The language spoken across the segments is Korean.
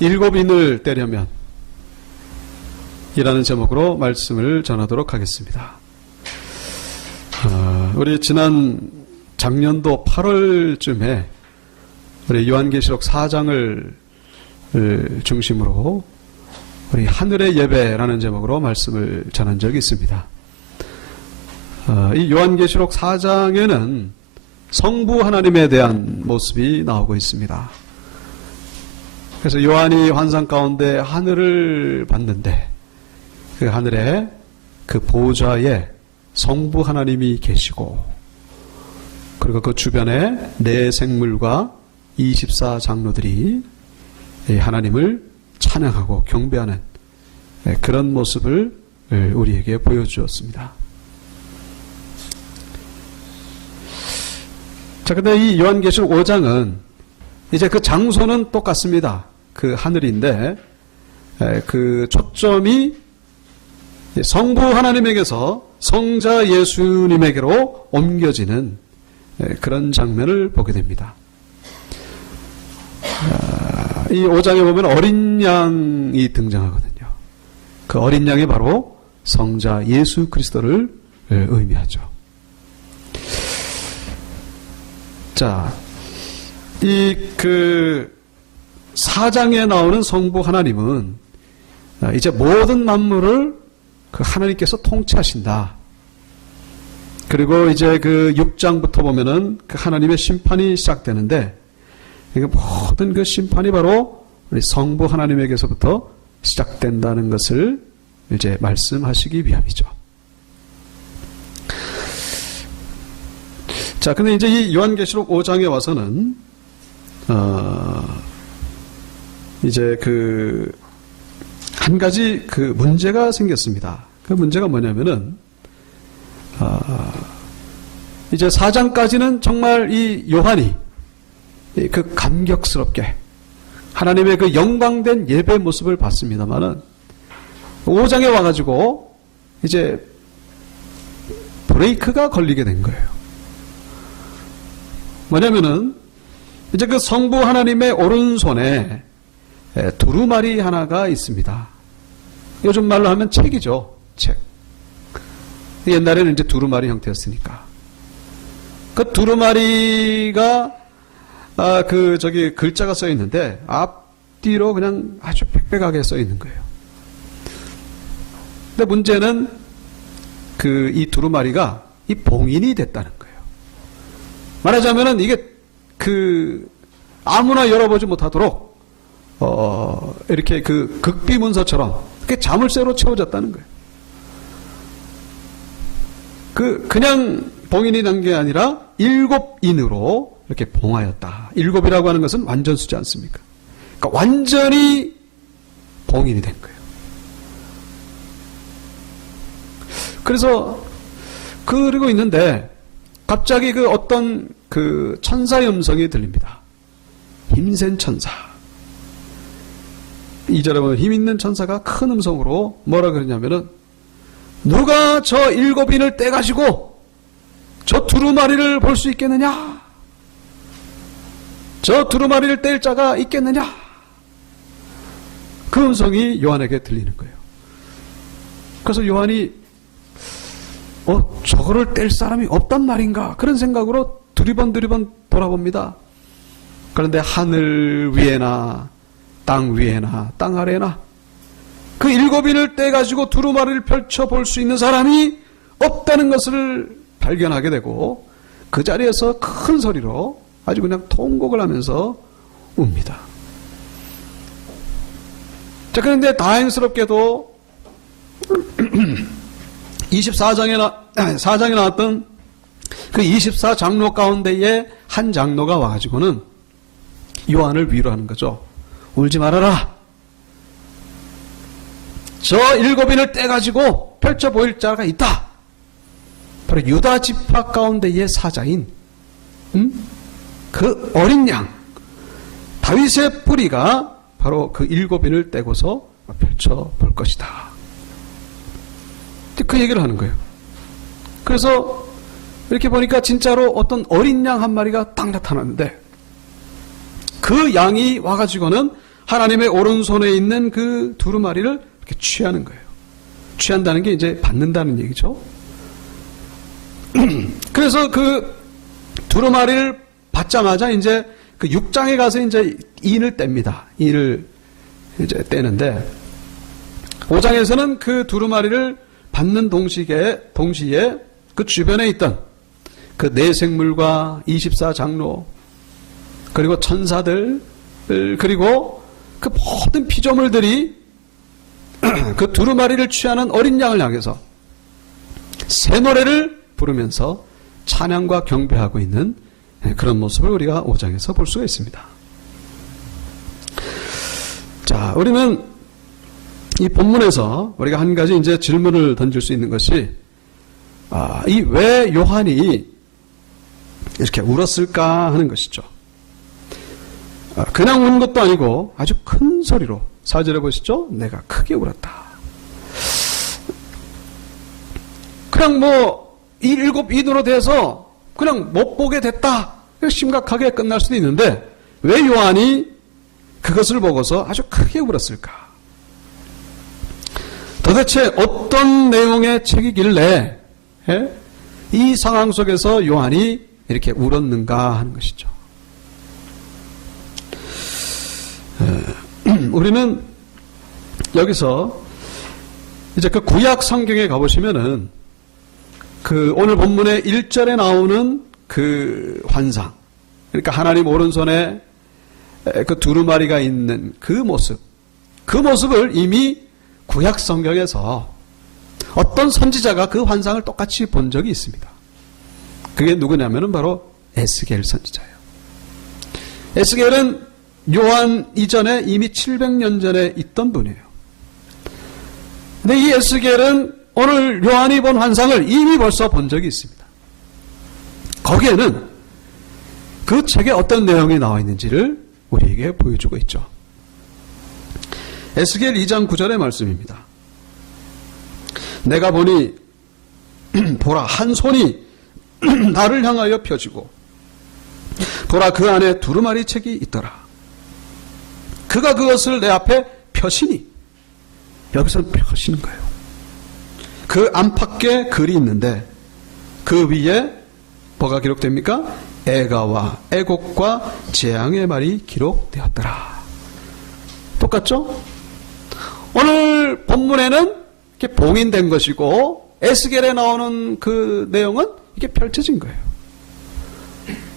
일곱 인을 떼려면 이라는 제목으로 말씀을 전하도록 하겠습니다. 우리 지난 작년도 8월쯤에 우리 요한계시록 4장을 중심으로 우리 하늘의 예배라는 제목으로 말씀을 전한 적이 있습니다. 이 요한계시록 4장에는 성부 하나님에 대한 모습이 나오고 있습니다. 그래서 요한이 환상 가운데 하늘을 봤는데 그 하늘에 그 보좌에 성부 하나님이 계시고 그리고 그 주변에 네 생물과 24장로들이 하나님을 찬양하고 경배하는 그런 모습을 우리에게 보여주었습니다. 자, 근데 이 요한계시록 5장은 이제 그 장소는 똑같습니다. 그 하늘인데 그 초점이 성부 하나님에게서 성자 예수님에게로 옮겨지는 그런 장면을 보게 됩니다. 이 5장에 보면 어린 양이 등장하거든요. 그 어린 양이 바로 성자 예수 그리스도를 의미하죠. 자, 그 4장에 나오는 성부 하나님은 이제 모든 만물을 그 하나님께서 통치하신다. 그리고 이제 그 6장부터 보면은 그 하나님의 심판이 시작되는데 모든 그 심판이 바로 우리 성부 하나님에게서부터 시작된다는 것을 이제 말씀하시기 위함이죠. 자, 근데 이제 이 요한계시록 5장에 와서는 이제 그 한 가지 그 문제가 생겼습니다. 그 문제가 뭐냐면은 이제 4장까지는 정말 이 요한이 그 감격스럽게 하나님의 그 영광된 예배 모습을 봤습니다만은 5장에 와가지고 이제 브레이크가 걸리게 된 거예요. 뭐냐면은 이제 그 성부 하나님의 오른손에 두루마리 하나가 있습니다. 요즘 말로 하면 책이죠. 책. 옛날에는 이제 두루마리 형태였으니까. 그 두루마리가 글자가 써 있는데 앞뒤로 그냥 아주 빽빽하게 써 있는 거예요. 근데 문제는 이 두루마리가 이 봉인이 됐다는 거예요. 말하자면은 이게 아무나 열어보지 못하도록 이렇게 그 극비 문서처럼 그게 자물쇠로 채워졌다는 거예요. 그냥 봉인이 난 게 아니라 7인으로 이렇게 봉하였다. 7이라고 하는 것은 완전수지 않습니까? 그러니까 완전히 봉인이 된 거예요. 그래서 그러고 있는데 갑자기 어떤 천사의 음성이 들립니다. 힘센 천사. 2절에 보면 힘 있는 천사가 큰 음성으로 뭐라 그러냐면은 누가 저 7인을 떼가지고 저 두루마리를 볼 수 있겠느냐? 저 두루마리를 뗄 자가 있겠느냐? 그 음성이 요한에게 들리는 거예요. 그래서 요한이 저거를 뗄 사람이 없단 말인가? 그런 생각으로 두리번 돌아봅니다. 그런데 하늘 위에나 땅 위에나 땅 아래나 그 7인을 떼가지고 두루마리를 펼쳐볼 수 있는 사람이 없다는 것을 발견하게 되고 그 자리에서 큰 소리로 아주 그냥 통곡을 하면서 웁니다. 자, 그런데 다행스럽게도 4장에 나왔던 그 24장로 가운데에 한 장로가 와가지고는 요한을 위로하는 거죠. 울지 말아라. 저 7인을 떼가지고 펼쳐 보일 자가 있다. 바로 유다 지파 가운데의 사자인 그 어린 양 다윗의 뿌리가 바로 그 7인을 떼고서 펼쳐 볼 것이다. 그 얘기를 하는 거예요. 그래서 이렇게 보니까 진짜로 어떤 어린 양 한 마리가 딱 나타났는데 그 양이 와가지고는 하나님의 오른손에 있는 그 두루마리를 이렇게 취하는 거예요. 취한다는 게 이제 받는다는 얘기죠. 그래서 그 두루마리를 받자마자 이제 그 6장에 가서 이제 인을 뗍니다. 인을 이제 떼는데 5장에서는 그 두루마리를 받는 동시에 그 주변에 있던 그 네 생물과 24장로 그리고 천사들 그리고 그 모든 피조물들이 그 두루마리를 취하는 어린 양을 향해서 새 노래를 부르면서 찬양과 경배하고 있는 그런 모습을 우리가 5장에서 볼 수가 있습니다. 자, 우리는 이 본문에서 우리가 한 가지 이제 질문을 던질 수 있는 것이 이 왜 요한이 이렇게 울었을까 하는 것이죠. 그냥 운 것도 아니고 아주 큰 소리로 4절에 보시죠. 내가 크게 울었다. 그냥 이 일곱 인으로 돼서 그냥 못 보게 됐다. 심각하게 끝날 수도 있는데 왜 요한이 그것을 보고서 아주 크게 울었을까? 도대체 어떤 내용의 책이길래 이 상황 속에서 요한이 이렇게 울었는가 하는 것이죠. 우리는 여기서 이제 그 구약 성경에 가보시면은 그 오늘 본문의 1절에 나오는 그 환상, 그러니까 하나님 오른손에 그 두루마리가 있는 그 모습을 이미 구약 성경에서 어떤 선지자가 그 환상을 똑같이 본 적이 있습니다. 그게 누구냐면은 바로 에스겔 선지자예요. 에스겔은 요한 이전에 이미 700년 전에 있던 분이에요. 근데 이 에스겔은 오늘 요한이 본 환상을 이미 벌써 본 적이 있습니다. 거기에는 그 책에 어떤 내용이 나와 있는지를 우리에게 보여주고 있죠. 에스겔 2장 9절의 말씀입니다. 내가 보니 보라 한 손이 나를 향하여 펴지고 보라 그 안에 두루마리 책이 있더라. 그가 그것을 내 앞에 펴시니, 여기서는 펴시는 거예요. 그 안팎에 글이 있는데 그 위에 뭐가 기록됩니까? 애가와 애곡과 재앙의 말이 기록되었더라. 똑같죠? 오늘 본문에는 이렇게 봉인된 것이고 에스겔에 나오는 그 내용은 이게 펼쳐진 거예요.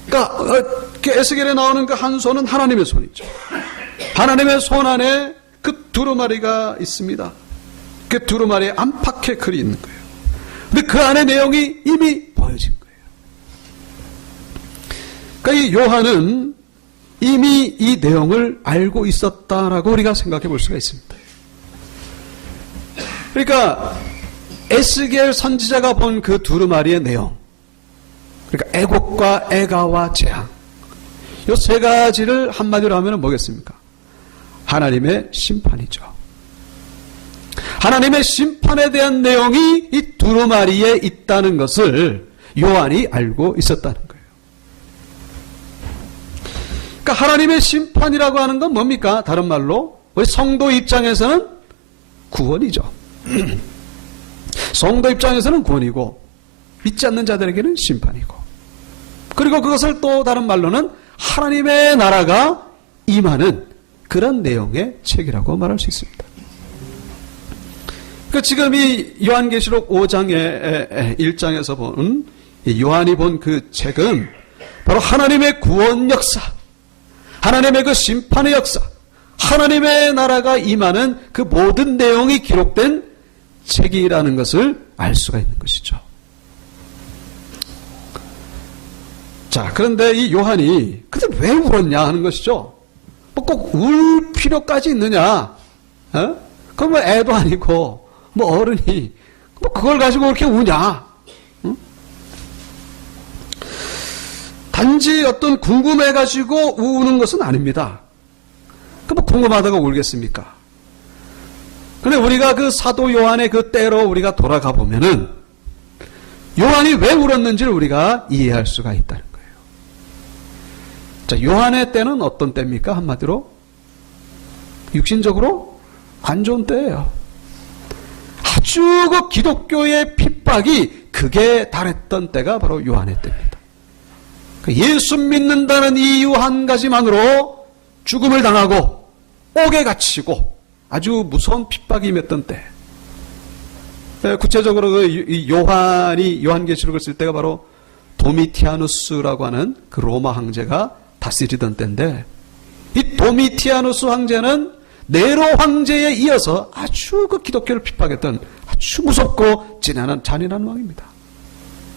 그러니까 에스겔에 나오는 그 한 손은 하나님의 손이죠. 하나님의 손 안에 그 두루마리가 있습니다. 그 두루마리의 안팎에 글이 있는 거예요. 근데 그 안에 내용이 이미 보여진 거예요. 그러니까 이 요한은 이미 이 내용을 알고 있었다라고 우리가 생각해 볼 수가 있습니다. 그러니까 에스겔 선지자가 본 그 두루마리의 내용, 그러니까 애곡과 애가와 재앙, 이 세 가지를 한마디로 하면 뭐겠습니까? 하나님의 심판이죠. 하나님의 심판에 대한 내용이 이 두루마리에 있다는 것을 요한이 알고 있었다는 거예요. 그러니까 하나님의 심판이라고 하는 건 뭡니까? 다른 말로 우리 성도 입장에서는 구원이죠. 성도 입장에서는 구원이고 믿지 않는 자들에게는 심판이고, 그리고 그것을 또 다른 말로는 하나님의 나라가 임하는 그런 내용의 책이라고 말할 수 있습니다. 그러니까 지금 이 요한계시록 5장의 1장에서 본 요한이 본 그 책은 바로 하나님의 구원 역사, 하나님의 그 심판의 역사, 하나님의 나라가 임하는 그 모든 내용이 기록된 책이라는 것을 알 수가 있는 것이죠. 자, 그런데 이 요한이 근데 왜 울었냐 하는 것이죠. 뭐 꼭 울 필요까지 있느냐? 그건 뭐 애도 아니고 뭐 어른이 뭐 그걸 가지고 그렇게 우냐? 응? 단지 어떤 궁금해가지고 우는 것은 아닙니다. 그 뭐 궁금하다가 울겠습니까? 근데 우리가 그 사도 요한의 그 때로 우리가 돌아가 보면은 요한이 왜 울었는지를 우리가 이해할 수가 있다는 거예요. 자, 요한의 때는 어떤 때입니까? 한마디로 육신적으로 안 좋은 때예요. 아주 그 기독교의 핍박이 극에 달했던 때가 바로 요한의 때입니다. 예수 믿는다는 이유 한 가지만으로 죽음을 당하고 옥에 갇히고 아주 무서운 핍박이 임했던 때. 구체적으로 그 요한이 요한계시록을 쓸 때가 바로 도미티아누스라고 하는 그 로마 황제가 다스리던 때인데, 이 도미티아누스 황제는 네로 황제에 이어서 아주 그 기독교를 핍박했던 아주 무섭고 잔인한 왕입니다.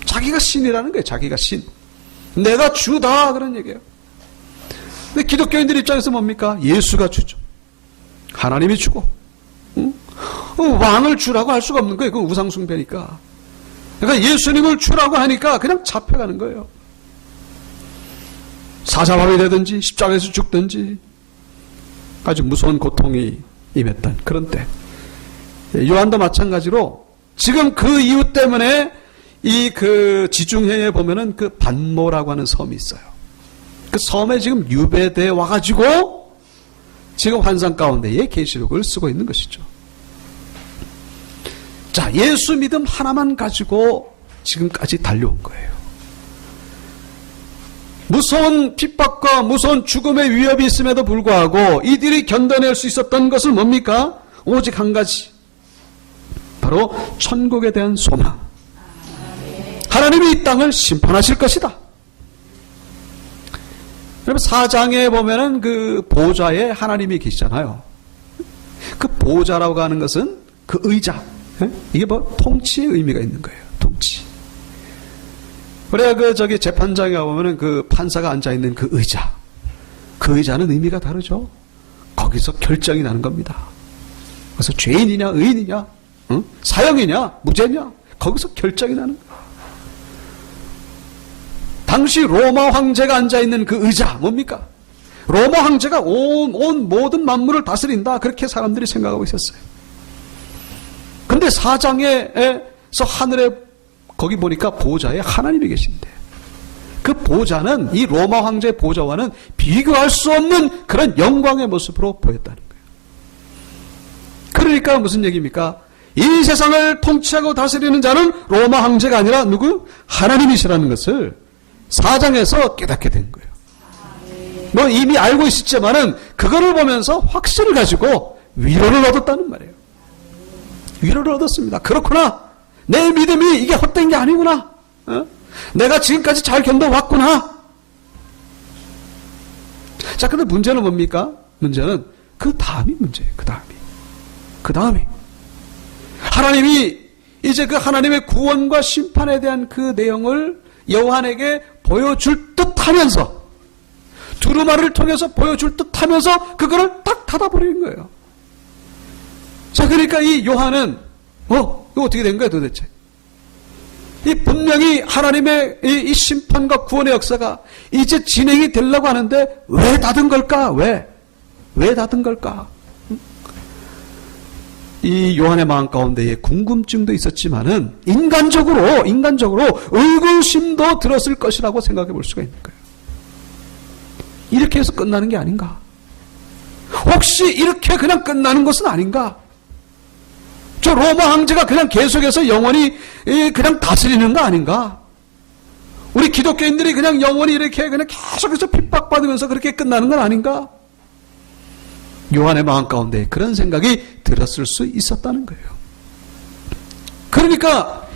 자기가 신이라는 거예요. 자기가 신. 내가 주다 그런 얘기예요. 근데 기독교인들 입장에서 뭡니까? 예수가 주죠. 하나님이 주고, 응? 왕을 주라고 할 수가 없는 거예요. 그건 우상숭배니까. 그러니까 예수님을 주라고 하니까 그냥 잡혀가는 거예요. 사자밥이 되든지 십자가에서 죽든지 아주 무서운 고통이 임했던 그런 때. 요한도 마찬가지로 지금 그 이유 때문에 이 그 지중해에 보면은 그 반모라고 하는 섬이 있어요. 그 섬에 지금 유배돼 와가지고 지금 환상 가운데에 계시록을 쓰고 있는 것이죠. 자, 예수 믿음 하나만 가지고 지금까지 달려온 거예요. 무서운 핍박과 무서운 죽음의 위협이 있음에도 불구하고 이들이 견뎌낼 수 있었던 것은 뭡니까? 오직 한 가지. 바로 천국에 대한 소망. 하나님이 이 땅을 심판하실 것이다. 여러분, 4장에 보면은 그 보좌에 하나님이 계시잖아요. 그 보좌라고 하는 것은 그 의자. 이게 뭐 통치의 의미가 있는 거예요. 통치. 그래야 그 저기 재판장에 보면은 그 판사가 앉아 있는 그 의자. 그 의자는 의미가 다르죠. 거기서 결정이 나는 겁니다. 그래서 죄인이냐, 의인이냐, 응? 사형이냐, 무죄냐, 거기서 결정이 나는 거예요. 당시 로마 황제가 앉아 있는 그 의자 뭡니까? 로마 황제가 온 모든 만물을 다스린다. 그렇게 사람들이 생각하고 있었어요. 근데 4장에서 하늘에 거기 보니까 보좌에 하나님이 계신데, 그 보좌는 이 로마 황제의 보좌와는 비교할 수 없는 그런 영광의 모습으로 보였다는 거예요. 그러니까 무슨 얘기입니까? 이 세상을 통치하고 다스리는 자는 로마 황제가 아니라 누구? 하나님이시라는 것을 4장에서 깨닫게 된 거예요. 뭐 이미 알고 있었지만은 그거를 보면서 확신을 가지고 위로를 얻었다는 말이에요. 위로를 얻었습니다. 그렇구나. 내 믿음이 이게 헛된 게 아니구나. 내가 지금까지 잘 견뎌왔구나. 자, 근데 문제는 뭡니까? 문제는 그 다음이 문제예요. 그 다음이. 하나님이 이제 그 하나님의 구원과 심판에 대한 그 내용을 요한에게 보여줄 듯 하면서, 두루마리를 통해서 보여줄 듯 하면서 그거를 딱 닫아버리는 거예요. 자, 그러니까 이 요한은 이거 어떻게 된 거야 도대체? 이 분명히 하나님의 이 심판과 구원의 역사가 이제 진행이 되려고 하는데 왜 닫은 걸까? 왜 닫은 걸까? 이 요한의 마음 가운데에 궁금증도 있었지만은 인간적으로 의구심도 들었을 것이라고 생각해 볼 수가 있는 거예요. 이렇게 해서 끝나는 게 아닌가? 혹시 이렇게 그냥 끝나는 것은 아닌가? 저 로마 황제가 그냥 계속해서 영원히 그냥 다스리는 거 아닌가? 우리 기독교인들이 그냥 영원히 이렇게 그냥 계속해서 핍박받으면서 그렇게 끝나는 건 아닌가? 요한의 마음 가운데 그런 생각이 들었을 수 있었다는 거예요. 그러니까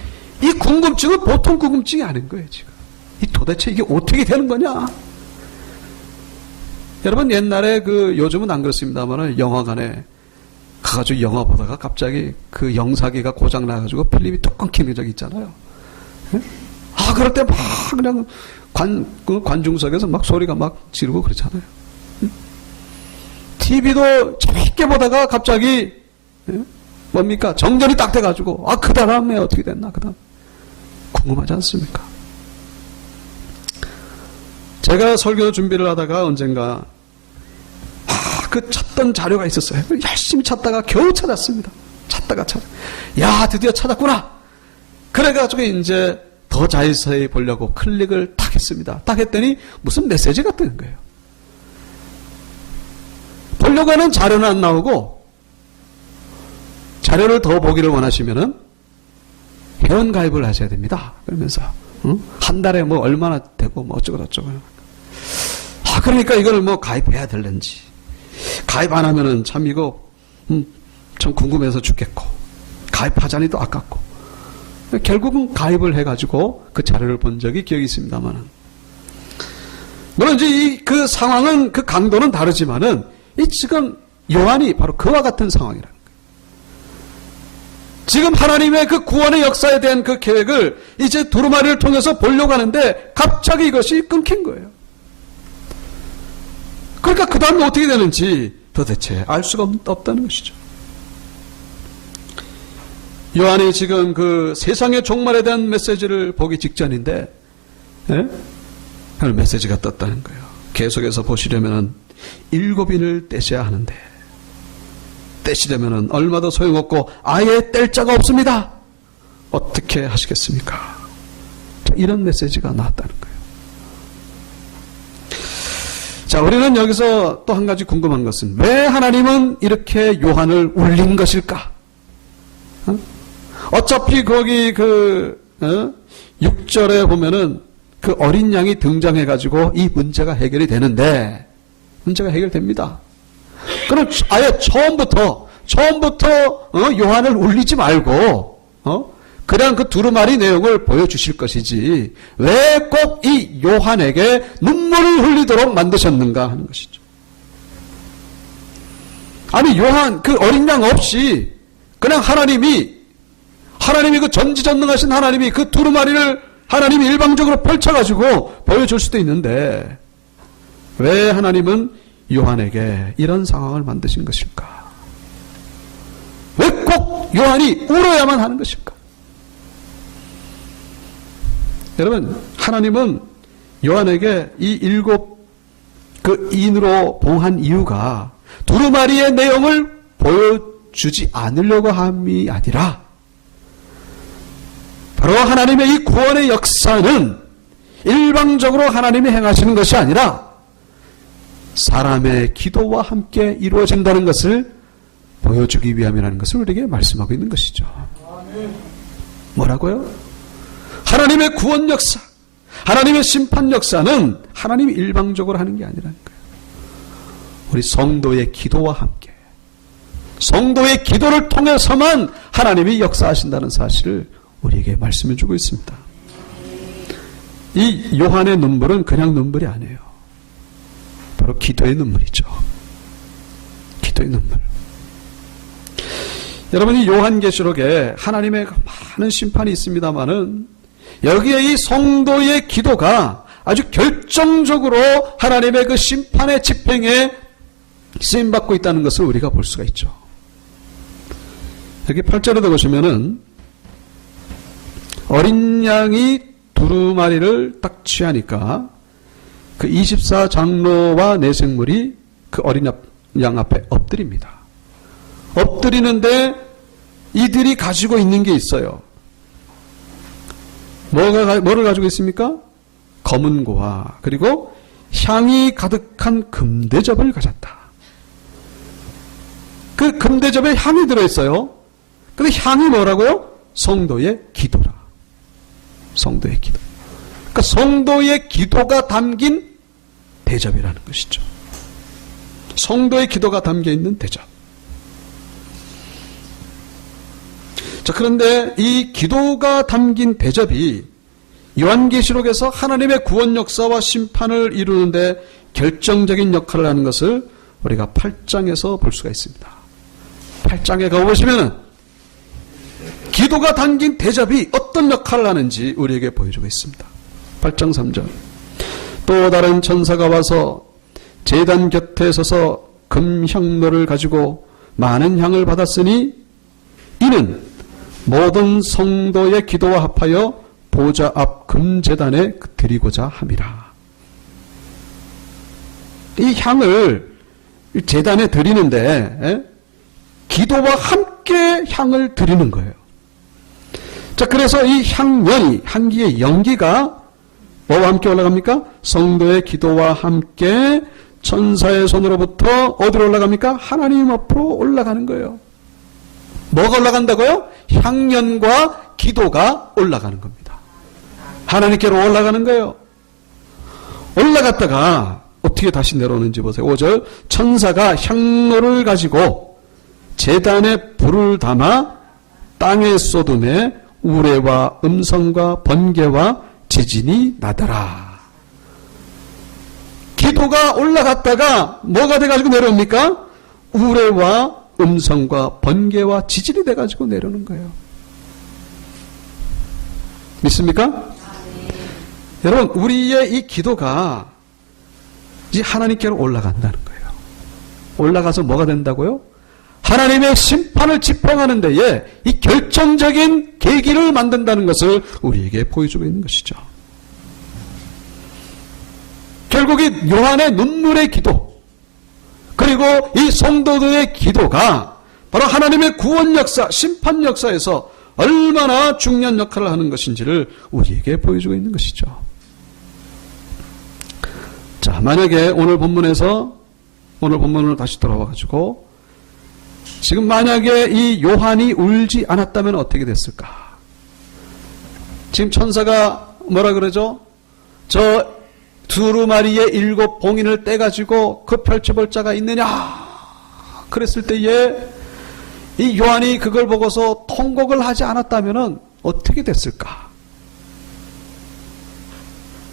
이 궁금증은 보통 궁금증이 아닌 거예요, 지금. 도대체 이게 어떻게 되는 거냐? 여러분, 옛날에 요즘은 안 그렇습니다만 영화관에 가가지고 영화 보다가 갑자기 그 영사기가 고장 나가지고 필름이 뚝 끊기는 적이 있잖아요. 그럴 때 막 그냥 관중석에서 막 소리가 막 지르고 그렇잖아요. TV도 재밌게 보다가 갑자기 뭡니까? 정전이 딱 돼가지고 그 다음에 어떻게 됐나? 그 다음 궁금하지 않습니까? 제가 설교 준비를 하다가 언젠가 그 찾던 자료가 있었어요. 열심히 찾다가 겨우 찾았습니다. 야, 드디어 찾았구나. 그래가지고 이제 더 자세히 보려고 클릭을 딱 했습니다. 딱 했더니 무슨 메시지가 뜨는 거예요. 보려고 하는 자료는 안 나오고, 자료를 더 보기를 원하시면은 회원 가입을 하셔야 됩니다. 그러면서 한 달에 뭐 얼마나 되고 뭐 어쩌고 저쩌고. 그러니까 이걸 뭐 가입해야 될는지, 가입 안 하면은 참 이거 참 궁금해서 죽겠고, 가입하자니도 아깝고. 결국은 가입을 해가지고 그 자료를 본 적이 기억이 있습니다만은, 물론 이제 그 상황은, 그 강도는 다르지만은 이 지금 요한이 바로 그와 같은 상황이라는 거예요. 지금 하나님의 그 구원의 역사에 대한 그 계획을 이제 두루마리를 통해서 보려고 하는데 갑자기 이것이 끊긴 거예요. 그러니까 그 다음에 어떻게 되는지 도대체 알 수가 없다는 것이죠. 요한이 지금 그 세상의 종말에 대한 메시지를 보기 직전인데, 그런 메시지가 떴다는 거예요. 계속해서 보시려면 7인을 떼셔야 하는데, 떼시려면 얼마도 소용없고 아예 뗄 자가 없습니다. 어떻게 하시겠습니까? 이런 메시지가 나왔다는 거예요. 자, 우리는 여기서 또 한 가지 궁금한 것은, 왜 하나님은 이렇게 요한을 울린 것일까? 어차피 거기 6절에 보면은 그 어린 양이 등장해가지고 이 문제가 해결이 되는데, 문제가 해결됩니다. 그럼 아예 처음부터 요한을 울리지 말고, 그냥 그 두루마리 내용을 보여주실 것이지, 왜 꼭 이 요한에게 눈물을 흘리도록 만드셨는가 하는 것이죠. 아니, 요한, 그 어린 양 없이, 그냥 하나님이 그 전지전능하신 하나님이 그 두루마리를 하나님이 일방적으로 펼쳐가지고 보여줄 수도 있는데, 왜 하나님은 요한에게 이런 상황을 만드신 것일까? 왜 꼭 요한이 울어야만 하는 것일까? 여러분, 하나님은 요한에게 이 7 그 인으로 봉한 이유가 두루마리의 내용을 보여주지 않으려고 함이 아니라, 바로 하나님의 이 구원의 역사는 일방적으로 하나님이 행하시는 것이 아니라 사람의 기도와 함께 이루어진다는 것을 보여주기 위함이라는 것을 우리에게 말씀하고 있는 것이죠. 뭐라고요? 하나님의 구원 역사, 하나님의 심판 역사는 하나님이 일방적으로 하는 게 아니라는 거예요. 우리 성도의 기도와 함께, 성도의 기도를 통해서만 하나님이 역사하신다는 사실을 우리에게 말씀해 주고 있습니다. 이 요한의 눈물은 그냥 눈물이 아니에요. 바로 기도의 눈물이죠. 기도의 눈물. 여러분이 요한계시록에 하나님의 많은 심판이 있습니다만은, 여기에 이 성도의 기도가 아주 결정적으로 하나님의 그 심판의 집행에 쓰임받고 있다는 것을 우리가 볼 수가 있죠. 여기 8절에도 보시면은 어린 양이 두루마리를 딱 취하니까 그 24장로와 내생물이 그 어린 양 앞에 엎드립니다. 엎드리는데 이들이 가지고 있는 게 있어요. 뭐를 가지고 있습니까? 검은 고와 그리고 향이 가득한 금대접을 가졌다. 그 금대접에 향이 들어있어요. 근데 향이 뭐라고요? 성도의 기도라. 성도의 기도. 그러니까 성도의 기도가 담긴 대접이라는 것이죠. 성도의 기도가 담겨있는 대접. 자, 그런데 이 기도가 담긴 대접이 요한계시록에서 하나님의 구원 역사와 심판을 이루는데 결정적인 역할을 하는 것을 우리가 8장에서 볼 수가 있습니다. 8장에 가보시면은 기도가 담긴 대접이 어떤 역할을 하는지 우리에게 보여주고 있습니다. 8장 3절. 또 다른 천사가 와서 제단 곁에 서서 금향로를 가지고 많은 향을 받았으니 이는 모든 성도의 기도와 합하여 보좌 앞 금제단에 드리고자 함이라. 이 향을 제단에 드리는데 기도와 함께 향을 드리는 거예요. 자, 그래서 이 향연이, 향기의 연기가 뭐와 함께 올라갑니까? 성도의 기도와 함께 천사의 손으로부터 어디로 올라갑니까? 하나님 앞으로 올라가는 거예요. 뭐가 올라간다고요? 향연과 기도가 올라가는 겁니다. 하나님께로 올라가는 거예요. 올라갔다가 어떻게 다시 내려오는지 보세요. 5절 천사가 향로를 가지고 제단에 불을 담아 땅에 쏟음에 우레와 음성과 번개와 지진이 나더라. 기도가 올라갔다가 뭐가 돼가지고 내려옵니까? 우레와 음성과 번개와 지진이 돼가지고 내려오는 거예요. 믿습니까? 여러분, 우리의 이 기도가 이제 하나님께로 올라간다는 거예요. 올라가서 뭐가 된다고요? 하나님의 심판을 집행하는 데에 이 결정적인 계기를 만든다는 것을 우리에게 보여주고 있는 것이죠. 결국 이 요한의 눈물의 기도, 그리고 이 성도들의 기도가 바로 하나님의 구원 역사, 심판 역사에서 얼마나 중요한 역할을 하는 것인지를 우리에게 보여주고 있는 것이죠. 자, 만약에 오늘 본문으로 다시 돌아와가지고 지금 만약에 이 요한이 울지 않았다면 어떻게 됐을까? 지금 천사가 뭐라 그러죠? 저 두루마리의 7 봉인을 떼가지고 그 펼쳐볼 자가 있느냐? 그랬을 때에 이 요한이 그걸 보고서 통곡을 하지 않았다면 어떻게 됐을까?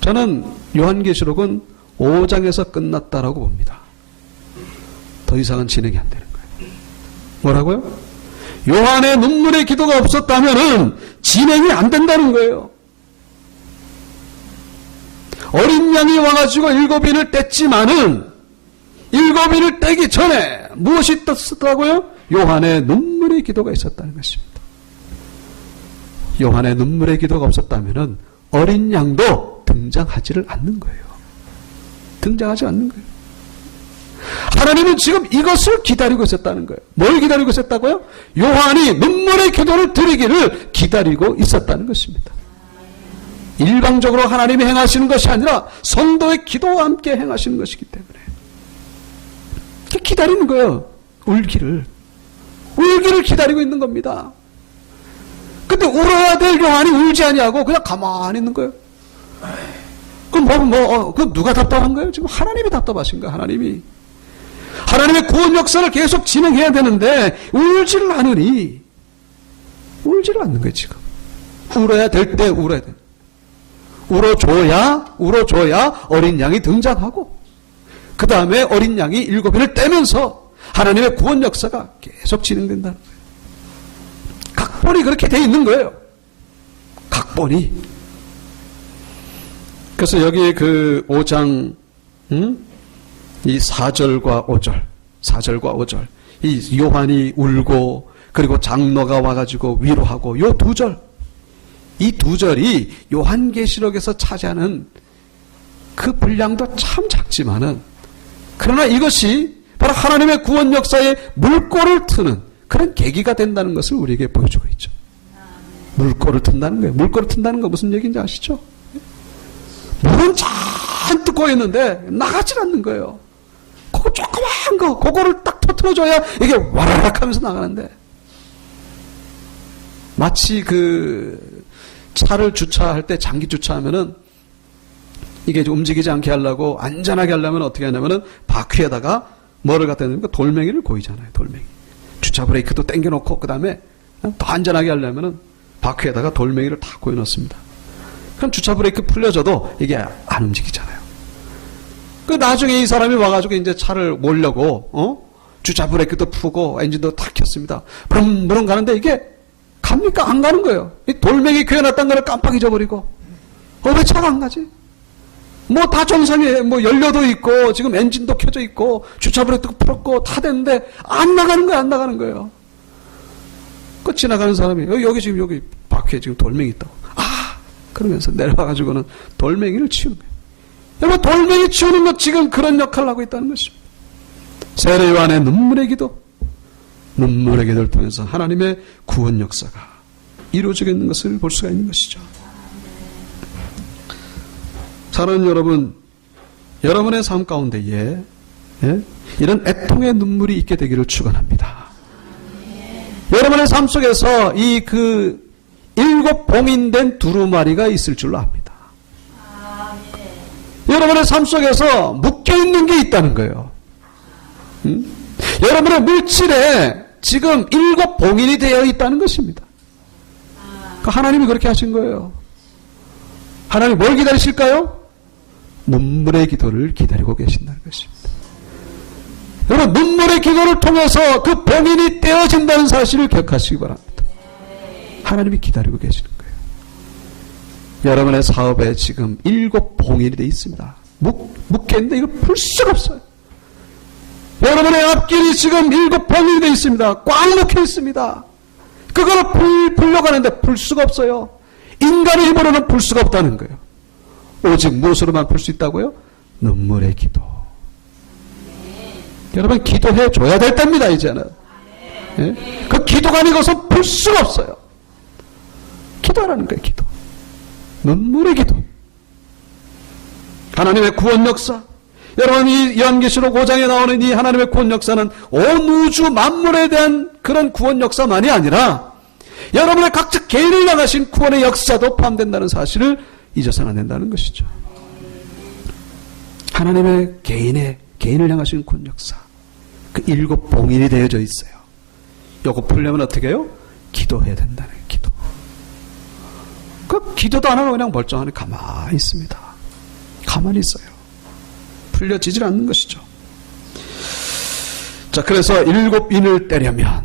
저는 요한계시록은 5장에서 끝났다라고 봅니다. 더 이상은 진행이 안 되는 거예요. 뭐라고요? 요한의 눈물의 기도가 없었다면 진행이 안 된다는 거예요. 어린 양이 와가지고 7인을 뗐지만은 7인을 떼기 전에 무엇이 떴다고요? 요한의 눈물의 기도가 있었다는 것입니다. 요한의 눈물의 기도가 없었다면 어린 양도 등장하지를 않는 거예요. 등장하지 않는 거예요. 하나님은 지금 이것을 기다리고 있었다는 거예요. 뭘 기다리고 있었다고요? 요한이 눈물의 기도를 드리기를 기다리고 있었다는 것입니다. 일방적으로 하나님이 행하시는 것이 아니라 성도의 기도와 함께 행하시는 것이기 때문에 기다리는 거예요. 울기를 기다리고 있는 겁니다. 근데 울어야 될 요한이 울지 아니하고 그냥 가만히 있는 거예요. 그럼 그럼 누가 답답한 거예요? 지금 하나님이 답답하신 거예요. 하나님의 구원 역사를 계속 진행해야 되는데 울지를 않으니 울지를 않는 거예요. 지금 울어야 될 때 울어야 돼. 울어줘야 어린 양이 등장하고 그 다음에 어린 양이 7인을 떼면서 하나님의 구원 역사가 계속 진행된다는 거예요. 각본이 그렇게 돼 있는 거예요. 각본이. 그래서 여기 그 5장 이 4절과 5절 이 요한이 울고 그리고 장로가 와가지고 위로하고 요 2절, 이 2절이 요한계시록에서 차지하는 그 분량도 참 작지만은 그러나 이것이 바로 하나님의 구원 역사에 물꼬를 트는 그런 계기가 된다는 것을 우리에게 보여주고 있죠. 물꼬를 튼다는 거예요. 물꼬를 튼다는 거 무슨 얘기인지 아시죠? 물은 잔뜩 고였는데 나가질 않는 거예요. 그거 조그만 거, 그거를 딱 터트려줘야 이게 와라락 하면서 나가는데 마치 그 차를 주차할 때 장기 주차하면은 이게 움직이지 않게 하려고 안전하게 하려면 어떻게 하냐면은 바퀴에다가 뭐를 갖다 놓으니까 돌멩이를 고이잖아요. 돌멩이. 주차 브레이크도 당겨놓고 그 다음에 더 안전하게 하려면은 바퀴에다가 돌멩이를 다 고여놓습니다. 그럼 주차 브레이크 풀려져도 이게 안 움직이잖아요. 그 나중에 이 사람이 와가지고 이제 차를 몰려고 주차 브레이크도 푸고 엔진도 탁 켰습니다. 부릉부릉 가는데 이게 갑니까? 안 가는 거예요. 이 돌멩이 괴어놨다는 걸 깜빡 잊어버리고 왜 차가 안 가지? 뭐 다 정상이에요. 뭐 연료도 있고 지금 엔진도 켜져 있고 주차 브레이크도 풀었고 다 됐는데 안 나가는 거예요. 안 나가는 거예요. 그 지나가는 사람이 여기 지금 여기 바퀴에 지금 돌멩이 있다고. 그러면서 내려와가지고는 돌멩이를 치우는 거예요. 여러분, 돌멩이 치우는 것 지금 그런 역할을 하고 있다는 것입니다. 세례 요한의 눈물의 기도를 통해서 하나님의 구원 역사가 이루어지고 있는 것을 볼 수가 있는 것이죠. 사랑하는 여러분, 여러분의 삶 가운데에 예? 이런 애통의 눈물이 있게 되기를 축원합니다. 여러분의 삶 속에서 이 그 7 봉인된 두루마리가 있을 줄로 압니다. 여러분의 삶 속에서 묶여있는 게 있다는 거예요. 여러분의 물질에 지금 7 봉인이 되어 있다는 것입니다. 하나님이 그렇게 하신 거예요. 하나님이 뭘 기다리실까요? 눈물의 기도를 기다리고 계신다는 것입니다. 여러분, 눈물의 기도를 통해서 그 봉인이 떼어진다는 사실을 기억하시기 바랍니다. 하나님이 기다리고 계시는 거예요. 여러분의 사업에 지금 7 봉인이 되어 있습니다. 묶여있는데 이걸 풀 수가 없어요. 여러분의 앞길이 지금 7 봉인이 되어 있습니다. 꽉 묶여 있습니다. 그걸 풀려고 하는데 풀 수가 없어요. 인간의 힘으로는 풀 수가 없다는 거예요. 오직 무엇으로만 풀 수 있다고요? 눈물의 기도. 여러분, 기도해 줘야 될 때입니다, 이제는. 예? 그 기도가 아니고서 풀 수가 없어요. 기도하라는 거예요, 기도. 눈물의 기도. 하나님의 구원 역사. 여러분, 이 요한계시록 5장에 나오는 이 하나님의 구원 역사는 온 우주 만물에 대한 그런 구원 역사만이 아니라 여러분의 각자 개인을 향하신 구원의 역사도 포함된다는 사실을 잊어서는 안 된다는 것이죠. 하나님의 개인을 향하신 구원 역사. 그 7 봉인이 되어져 있어요. 요거 풀려면 어떻게 해요? 기도해야 된다는 거예요, 기도. 그 기도도 안 하고 그냥 멀쩡하게 가만히 있습니다. 가만히 있어요. 풀려지질 않는 것이죠. 자, 그래서 7 인을 떼려면,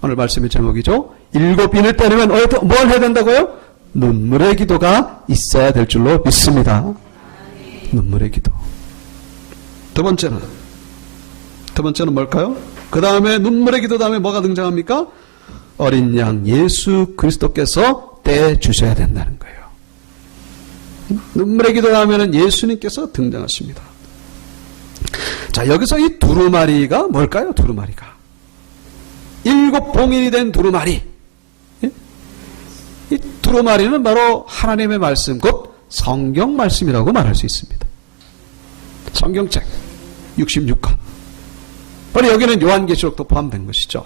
오늘 말씀의 제목이죠. 7 인을 떼려면 뭘 해야 된다고요? 눈물의 기도가 있어야 될 줄로 믿습니다. 눈물의 기도. 두 번째는 뭘까요? 그 다음에 눈물의 기도 다음에 뭐가 등장합니까? 어린 양 예수 그리스도께서 떼주셔야 된다는 거예요. 눈물의 기도 다음에는 예수님께서 등장하십니다. 자, 여기서 이 두루마리가 뭘까요? 두루마리가 7 봉인이 된 두루마리. 이 두루마리는 바로 하나님의 말씀, 곧 성경 말씀이라고 말할 수 있습니다. 성경책 66권. 바로 여기는 요한계시록도 포함된 것이죠.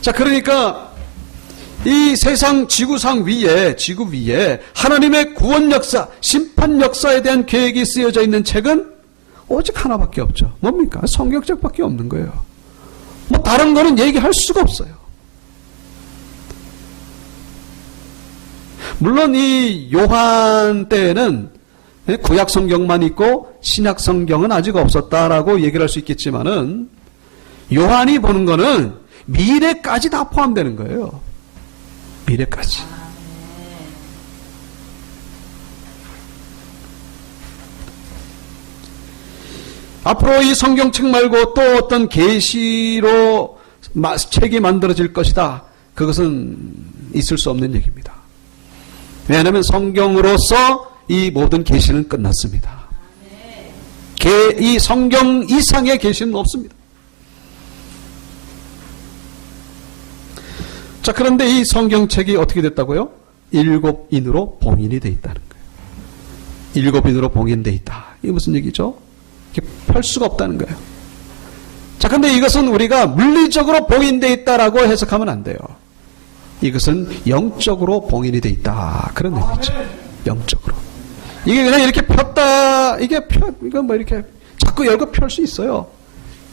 자, 그러니까 이 세상 지구 위에 하나님의 구원 역사, 심판 역사에 대한 계획이 쓰여져 있는 책은 오직 하나밖에 없죠. 뭡니까? 성경책밖에 없는 거예요. 뭐 다른 거는 얘기할 수가 없어요. 물론 이 요한 때에는 구약 성경만 있고 신약 성경은 아직 없었다라고 얘기를 할 수 있겠지만은 요한이 보는 거는 미래까지 다 포함되는 거예요. 미래까지. 앞으로 이 성경책 말고 또 어떤 계시로 책이 만들어질 것이다. 그것은 있을 수 없는 얘기입니다. 왜냐하면 성경으로서 이 모든 계시는 끝났습니다. 이 성경 이상의 계시는 없습니다. 자, 그런데 이 성경책이 어떻게 됐다고요? 7 인으로 봉인이 되어 있다는 거예요. 7 인으로 봉인되어 있다. 이게 무슨 얘기죠? 이게 펼 수가 없다는 거예요. 자, 근데 이것은 우리가 물리적으로 봉인되어 있다라고 해석하면 안 돼요. 이것은 영적으로 봉인이 되어 있다. 그런 의미죠. 영적으로. 이게 그냥 이렇게 폈다, 이거 뭐 이렇게 자꾸 열고 펼 수 있어요.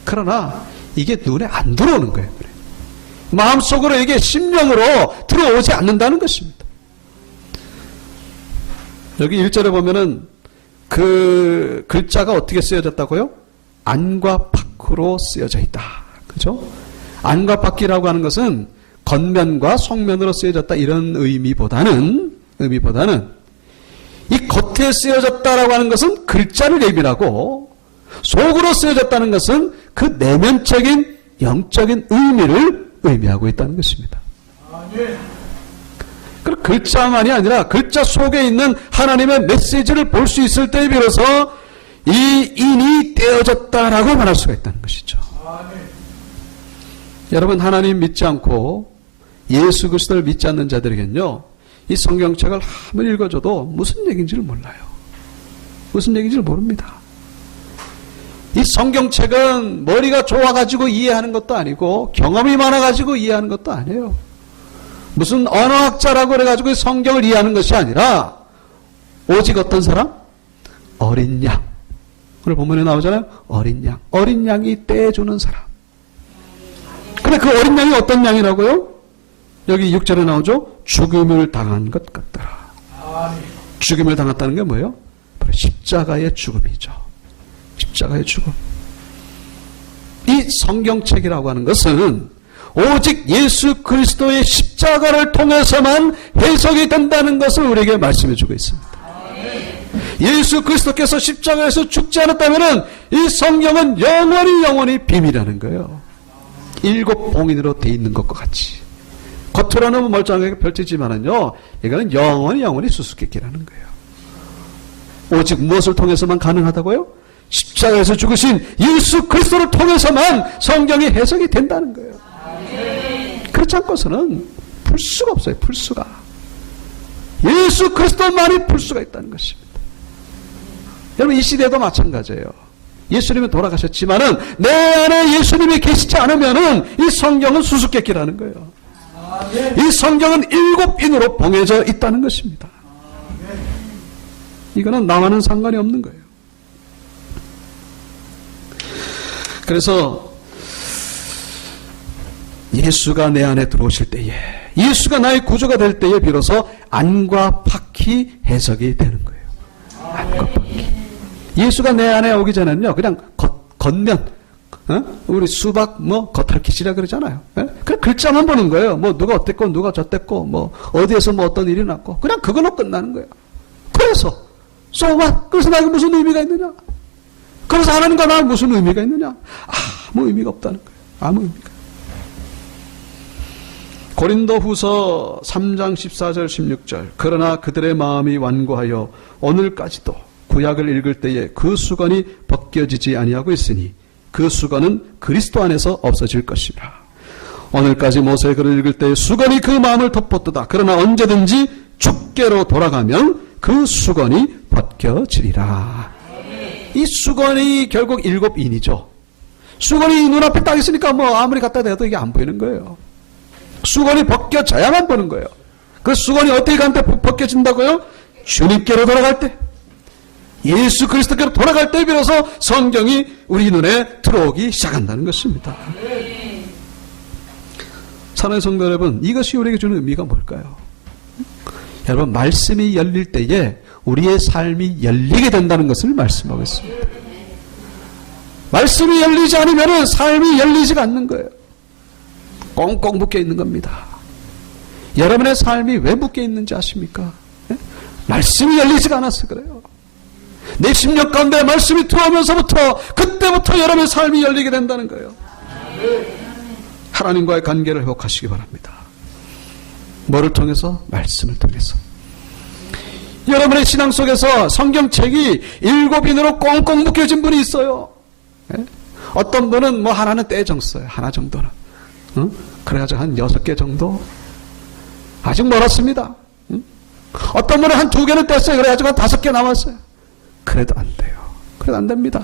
그러나 이게 눈에 안 들어오는 거예요. 마음속으로 이게 심령으로 들어오지 않는다는 것입니다. 여기 1절에 보면은 그 글자가 어떻게 쓰여졌다고요? 안과 밖으로 쓰여져 있다. 그죠? 안과 밖이라고 하는 것은 겉면과 속면으로 쓰여졌다 이런 의미보다는 이 겉에 쓰여졌다라고 하는 것은 글자를 의미하고 속으로 쓰여졌다는 것은 그 내면적인 영적인 의미를 의미하고 있다는 것입니다. 그 글자만이 아니라 글자 속에 있는 하나님의 메시지를 볼 수 있을 때에 비로소 이 인이 떼어졌다라고 말할 수가 있다는 것이죠. 여러분, 하나님 믿지 않고 예수 그리스도를 믿지 않는 자들에겐요, 이 성경책을 한번 읽어줘도 무슨 얘기인지를 몰라요. 무슨 얘기인지를 모릅니다. 이 성경책은 머리가 좋아가지고 이해하는 것도 아니고 경험이 많아가지고 이해하는 것도 아니에요. 무슨 언어학자라고 그래가지고 성경을 이해하는 것이 아니라 오직 어떤 사람? 어린 양. 오늘 본문에 나오잖아요. 어린 양. 어린 양이 떼주는 사람. 근데 그 어린 양이 어떤 양이라고요? 여기 6절에 나오죠. 죽음을 당한 것 같더라. 죽음을 당했다는 게 뭐예요? 바로 십자가의 죽음이죠. 십자가의 죽음. 이 성경책이라고 하는 것은 오직 예수 그리스도의 십자가를 통해서만 해석이 된다는 것을 우리에게 말씀해 주고 있습니다. 예수 그리스도께서 십자가에서 죽지 않았다면 이 성경은 영원히 비밀이라는 거예요. 7 봉인으로 돼 있는 것과 같이. 겉으로는 멀쩡하게 펼치지만은요, 이거는 영원히 수수께끼라는 거예요. 오직 무엇을 통해서만 가능하다고요? 십자가에서 죽으신 예수 그리스도를 통해서만 성경이 해석이 된다는 거예요. 그렇지 않고서는 풀 수가 없어요. 풀 수가. 예수 그리스도만이 풀 수가 있다는 것입니다. 여러분 이 시대도 마찬가지예요. 예수님이 돌아가셨지만은 내 안에 예수님이 계시지 않으면은 이 성경은 수수께끼라는 거예요. 이 성경은 7인으로 봉해져 있다는 것입니다. 이거는 나와는 상관이 없는 거예요. 그래서 예수가 내 안에 들어오실 때에, 예수가 나의 구조가 될 때에 비로소 안과 파키 해석이 되는 거예요. 안과 파키. 예수가 내 안에 오기 전에는요, 그냥 겉면, 우리 수박 겉핥기시라 그러잖아요. 그냥 글자만 보는 거예요. 누가 어땠고 누가 저땠고 어디에서 어떤 일이 났고 그냥 그걸로 끝나는 거예요. 그래서 so what? 그래서 나에게 무슨 의미가 있느냐? 그래서 하나님과 나에 무슨 의미가 있느냐? 아무 의미가 없다는 거예요. 아무 의미가. 고린도후서 3장 14절 16절. 그러나 그들의 마음이 완고하여 오늘까지도 구약을 읽을 때에 그 수건이 벗겨지지 아니하고 있으니 그 수건은 그리스도 안에서 없어질 것이라. 오늘까지 모세의 글을 읽을 때에 수건이 그 마음을 덮었도다. 그러나 언제든지 주께로 돌아가면 그 수건이 벗겨지리라. 이 수건이 결국 7인이죠. 수건이 눈앞에 딱 있으니까 아무리 갖다 대도 이게 안 보이는 거예요. 수건이 벗겨져야만 보는 거예요. 그 수건이 어떻게 가는데 벗겨진다고요? 주님께로 돌아갈 때, 예수 그리스도께로 돌아갈 때 비로소 성경이 우리 눈에 들어오기 시작한다는 것입니다. 사랑하는 성도 여러분, 이것이 우리에게 주는 의미가 뭘까요? 여러분, 말씀이 열릴 때에 우리의 삶이 열리게 된다는 것을 말씀하고 있습니다. 말씀이 열리지 않으면 삶이 열리지가 않는 거예요. 꽁꽁 묶여 있는 겁니다. 여러분의 삶이 왜 묶여 있는지 아십니까? 말씀이 열리지가 않아서 그래요. 내 심령 가운데 말씀이 들어오면서부터 그때부터 여러분의 삶이 열리게 된다는 거예요. 하나님과의 관계를 회복하시기 바랍니다. 뭐를 통해서? 말씀을 통해서. 여러분의 신앙 속에서 성경책이 7인으로 꽁꽁 묶여진 분이 있어요. 어떤 분은 하나는 떼정 써요. 하나 정도는. 그래가지고 한 6개 정도? 아직 멀었습니다. 어떤 분은 한 2개는 뗐어요. 그래가지고 한 5개 남았어요. 그래도 안 돼요. 그래도 안 됩니다.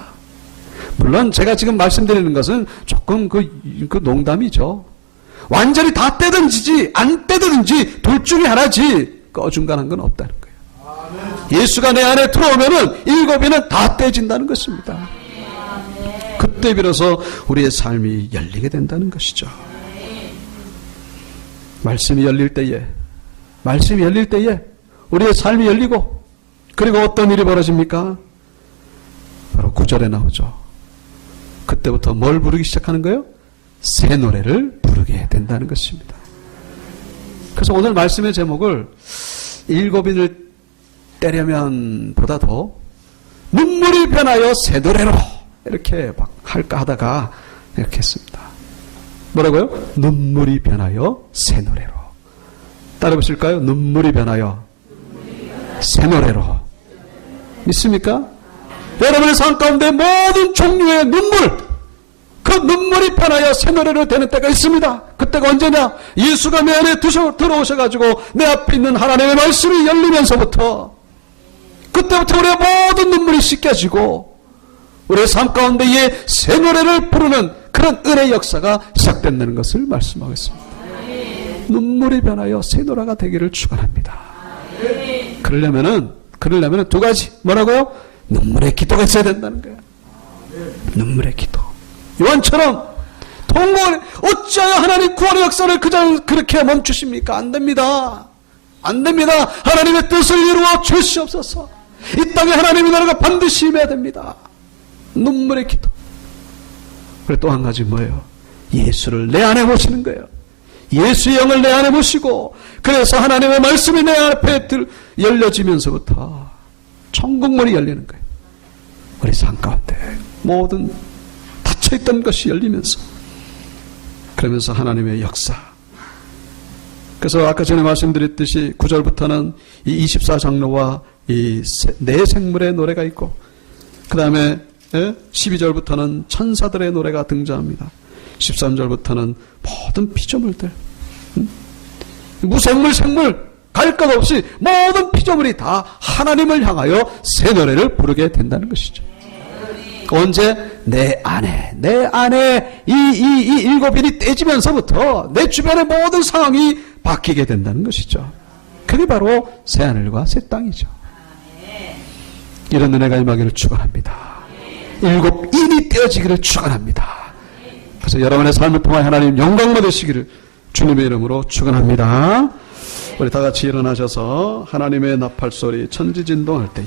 물론 제가 지금 말씀드리는 것은 조금 그 농담이죠. 완전히 다 떼든지 안 떼든지 둘 중에 하나지 어중간한 건 없다는 거예요. 예수가 내 안에 들어오면은 7인은 다 떼진다는 것입니다. 그때 비로소 우리의 삶이 열리게 된다는 것이죠. 말씀이 열릴 때에 우리의 삶이 열리고, 그리고 어떤 일이 벌어집니까? 바로 9절에 나오죠. 그때부터 뭘 부르기 시작하는 거예요? 새 노래를 부르게 된다는 것입니다. 그래서 오늘 말씀의 제목을 7인을 떼려면 보다도 눈물이 변하여 새 노래로 이렇게 막 할까 하다가 이렇게 했습니다. 뭐라고요? 눈물이 변하여 새 노래로. 따라 보실까요? 눈물이 변하여 새 노래로. 믿습니까? 여러분의 삶 가운데 모든 종류의 눈물, 그 눈물이 변하여 새 노래로 되는 때가 있습니다. 그때가 언제냐? 예수가 내 안에 들어오셔가지고 내 앞에 있는 하나님의 말씀이 열리면서부터, 그때부터 우리의 모든 눈물이 씻겨지고 우리의 삶 가운데에 새 노래를 부르는 그런 은혜의 역사가 시작된다는 것을 말씀하고 있습니다. 눈물이 변하여 새 노래가 되기를 축원합니다. 그러려면은 두 가지 뭐라고요? 눈물의 기도가 있어야 된다는 거예요. 눈물의 기도. 요한처럼 통곡을 어찌하여 하나님 구원의 역사를 그렇게 멈추십니까? 안 됩니다. 안 됩니다. 하나님의 뜻을 이루어 주시옵소서. 이 땅에 하나님의 나라가 반드시 임해야 됩니다. 눈물의 기도. 그리고 또 한 가지 뭐예요? 예수를 내 안에 모시는 거예요. 예수의 영을 내 안에 모시고, 그래서 하나님의 말씀이 내 앞에 열려지면서부터 천국문이 열리는 거예요. 우리 삶 가운데 모든 닫혀있던 것이 열리면서, 그러면서 하나님의 역사. 그래서 아까 전에 말씀드렸듯이 9절부터는 이 24장로와 이 네 생물의 노래가 있고, 그 다음에 12절부터는 천사들의 노래가 등장합니다. 13절부터는 모든 피조물들, 무생물, 생물, 갈 것 없이 모든 피조물이 다 하나님을 향하여 새 노래를 부르게 된다는 것이죠. 언제? 내 안에 이 일곱인이 떼지면서부터 내 주변의 모든 상황이 바뀌게 된다는 것이죠. 그게 바로 새하늘과 새 땅이죠. 이런 은혜가 임하기를 축원합니다. 일곱 인이 떼어지기를 축원합니다. 그래서 여러분의 삶을 통해 하나님 영광 받으시기를 주님의 이름으로 축원합니다. 우리 다 같이 일어나셔서 하나님의 나팔 소리 천지진동할 때에